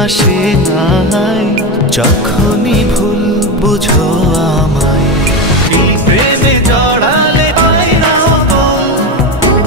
আসে নাই যখনই ভুল বুঝো আমায়। এই প্রেমে জড়ালে হয় না বল,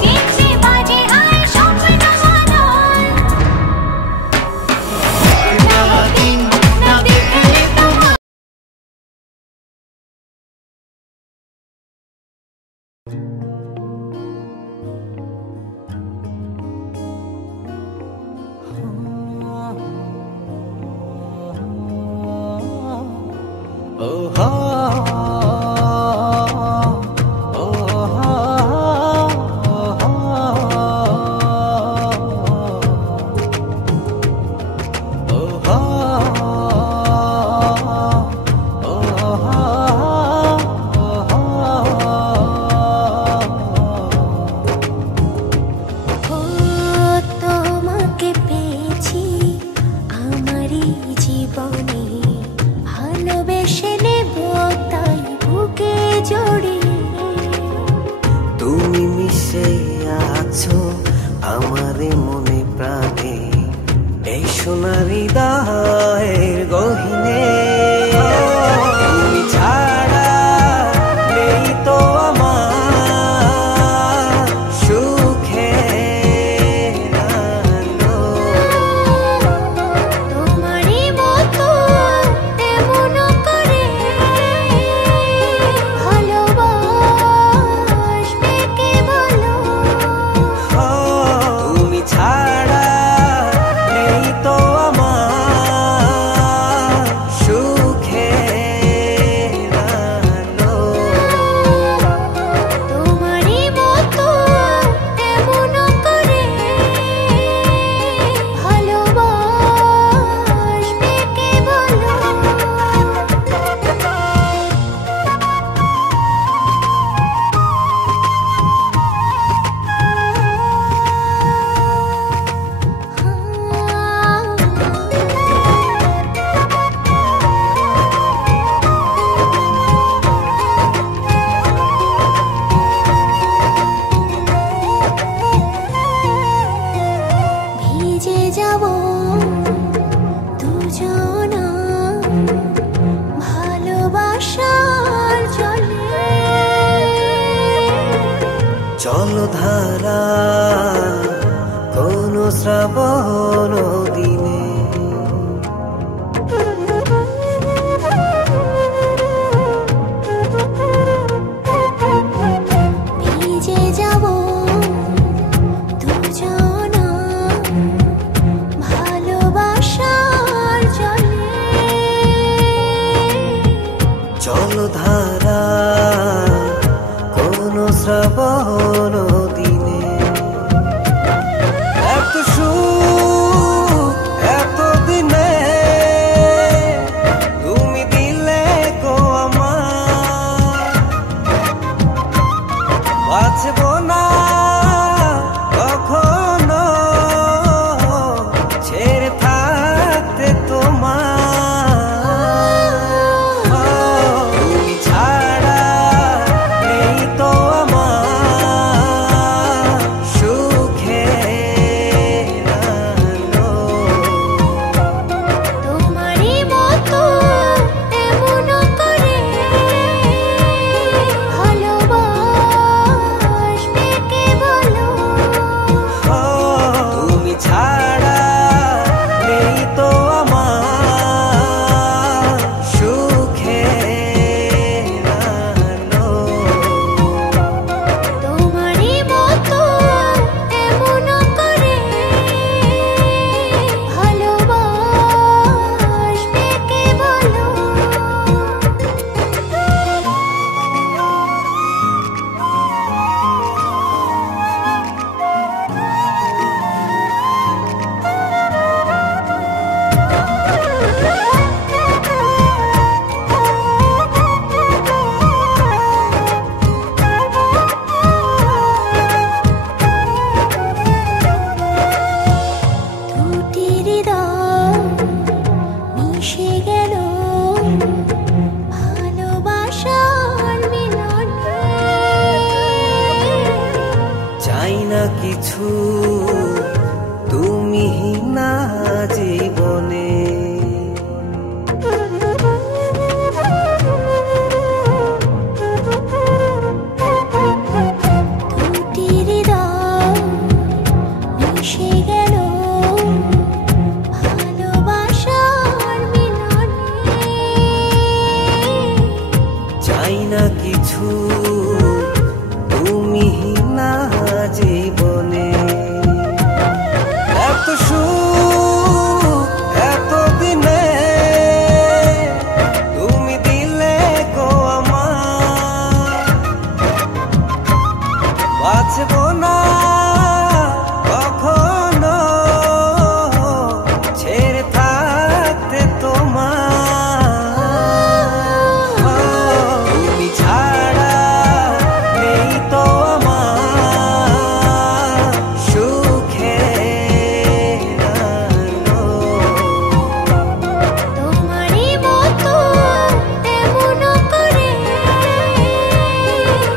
কেটে বাজে হয় স্বপ্ন মনয়। দিন না দেখলে তোমার তোমাকে পেয়েছি আমারই জীবনে, ভালোবেসে নেব তাই বুকে জড়িয়ে। তুমি মিশে আছো আমার মনে প্রাণে, এই সোনার হৃদয়ের গহীনে। তুমি ছাড়া নেই তো আমার সুখের আলো। তোমারই মতো এমন করে ভালোবাসবে কে বলো। তুমি ছাড়া নেই তো আমার সুখের আলো। তোমারই মতো এমন করে ভালোবাসবে কে বলো। ভিজে যাব দুজনা ভালোবাসার জলে। জলধারা কোন শ্রাবণ দিনে, ভিজে যাব দুজনা ভালোবাসার জলে। জলধারা কোন শ্রাবণ দিনে। এত সুখ এত দিনে তুমি দিলে গো আমার, বাঁচব না কখনো ছেড়ে থাকতে তোমার। তুমি ছাড়া নেই তো আমার সুখের আলো। তোমারই মতো এমন করে ভালোবাসবে কে বলো। তুমি ছাড়া নেই তো আমার সুখের আলো। তোমারই মতো এমন করে ভালোবাসবে কে বলো। দুটি হৃদয় মিশে গেল ভালোবাসার মিলনে। চাই না কিছু তুমি না জীবনে, বাঁচবো না কখনো ছেড়ে থাকতে তোমার। তুমি ছাড়া নেই তো আমার সুখে তোমারই মতো এমন করে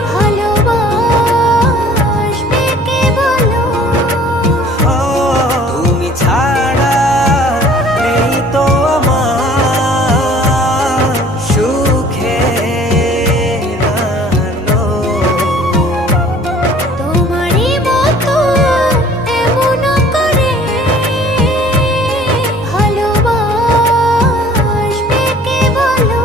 ভালোবাসবে কে বলো? তুমি ছাড়া নেই তো আমার সুখে তোমারই মতো এমন করে ভালোবাসবে কে বলো?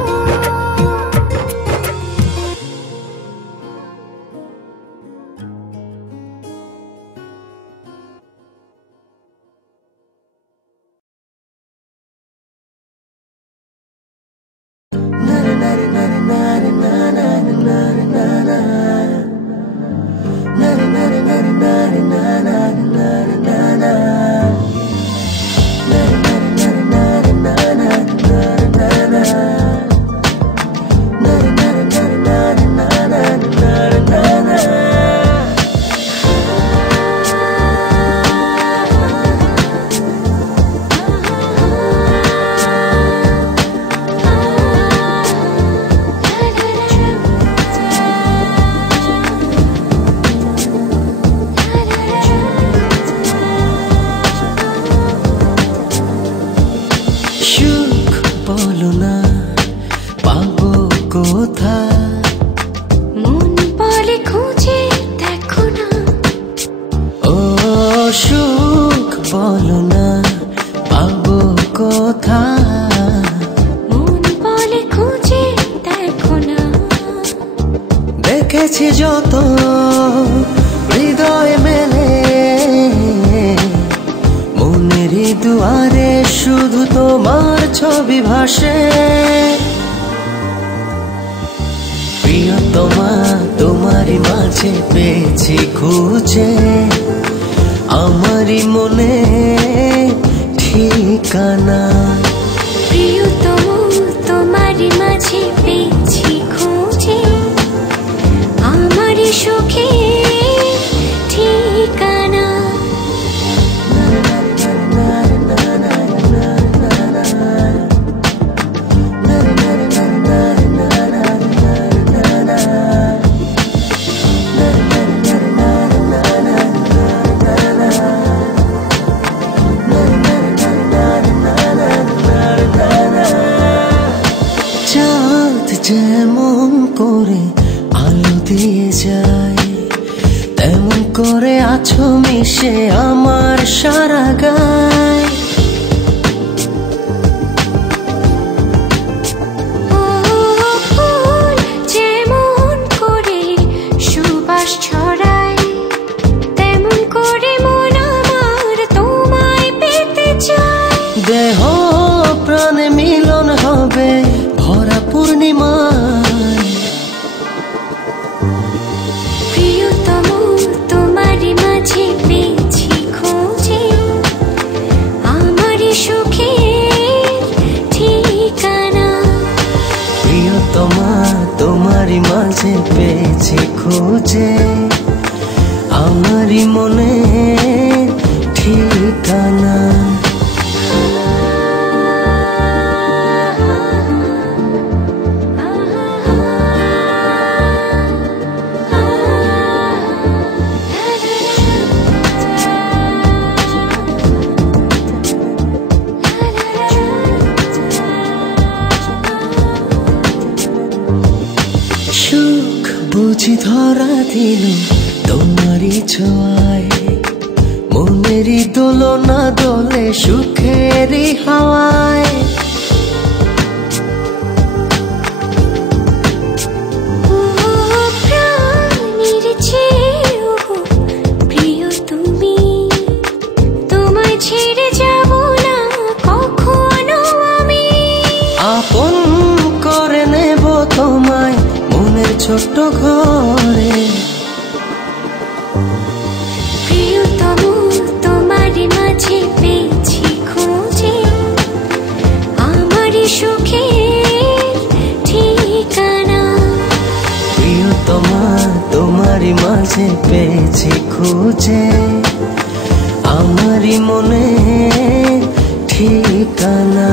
সুখ বলো না পাবো কোথায়? মন বলে খুঁজে দেখো না, ও সুখ বলো না পাবো কোথায়? মন বলে খুঁজে দেখো না। দেখেছি যত হৃদয় মেলে মনেরই দুয়ারে শুধু তোমার ছবি ভাসে। প্রিয়তমা তোমারই মাঝে পেয়েছি খুঁজে আমারই মনে ঠিকানা। প্রিয়তম তোমারই মাঝে পেয়েছি খুঁজে আমারই সুখে ঠিকানা। চাঁদ যেমন করে আলো দিয়ে যায় তেমন করে আছো মিশে আমার সারা গায়। ও ফুল যেমন করে সুবাস ছড়ায় তেমন করে মন আমার তোমায় পেতে চায়। দেহ প্রাণে মিলন হবে ভরা পূর্ণিমায়। প্রিয়তম তোমারই মাঝে পেয়েছি খুঁজে আমারই সুখে ঠিকানা। প্রিয়তমা তোমারই মাঝে পেয়েছি খুঁজে আমারই মনে ঠিকানা। সুখ বুঝি ধরা দিল তোমারই ছোঁয়ায় মনেরই দোলনা দোলে সুখেরই হাওয়ায়। ও প্রাণীর চেয়েও প্রিয় তুমি, তোমায় ছেড়ে যাব না কখনো আমি। আপন করে নেব তোমায় মনের ছোট্ট ঘরে। তোমারই মাঝে পেয়েছি খুঁজে আমারই মনে ঠিকানা।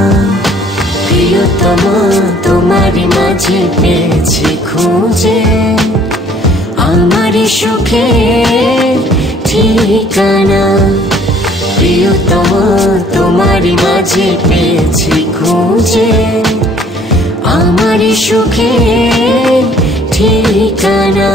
প্রিয়তমা তোমারই মাঝে পেয়েছি খুঁজে আমারই সুখে ঠিকানা। প্রিয়তমা তোমারই মাঝে পেয়েছি খুঁজে আমারই সুখে ঠিকানা।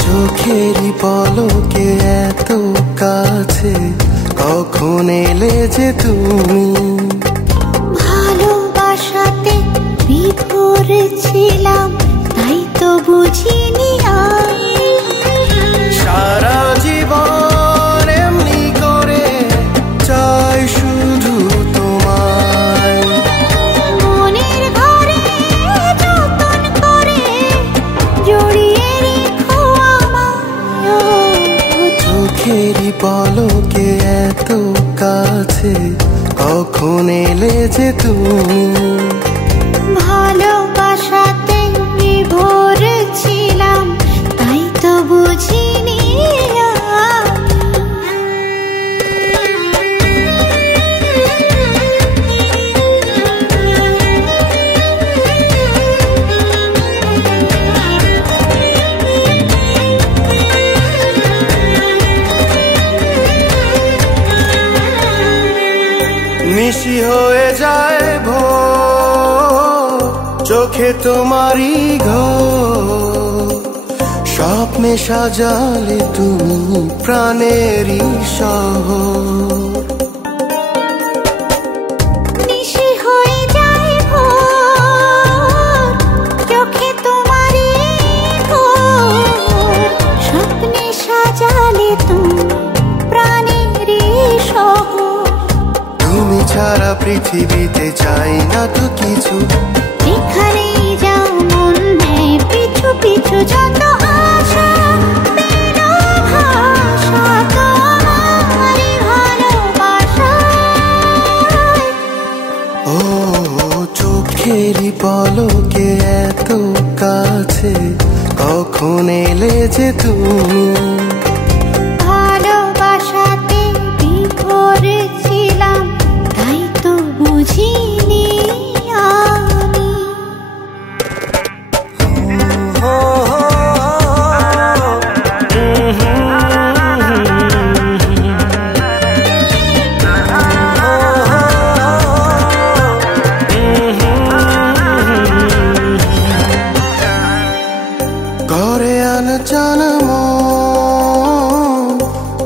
চোখেরই পলকে এত কাছে কখন এলে যে তুমি, ভালোবাসাতে বিভোর ছিলাম তাই তো বুঝিনি সারা জীবন এমনি করে চাই শুধু তোমায়। মনের ঘরে যতন করে জড়িয়ে রেখো আমায়। চোখেরই পলকে এত কাছে কখন এলে যে তুমি, ভালোবাসাতে বিভোর ছিলাম তাই তো বুঝিনি নিশি হয়ে যায় ভোর চোখে তোমারই ঘর, স্বপ্নে সাজালে তুমি প্রাণেরই শহর। নিশি হয়ে যায় ভোর চোখে তোমারই ঘোর, স্বপ্নে সাজালে তুমি প্রাণেরই শহর। তুমি ছাড়া পৃথিবীতে চাই না তো কিছু, এখানেই যাও মন নেই পিছু পিছু যত আশা পেল ভাষা তোমারই ভালোবাসা। ও চোখেরই পলকে এত কাছে কখন এলে যে তুমি, ভালোবাসাতে বিভোর ছিলাম তাই তো বুঝিনি আমি। ঘরে আনচানা মন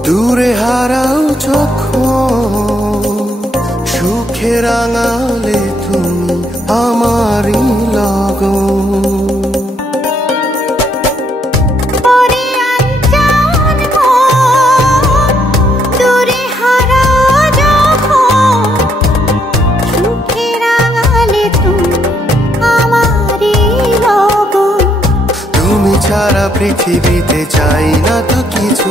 দূরে হারাও যখন, সুখে রাঙালে তুমি আমারই লগন। পরে আনচান মন দূরে হারাও যখন, সুখে রাঙালে তুমি আমারই লগন। তুমি ছাড়া পৃথিবীতে চাই না তো কিছু,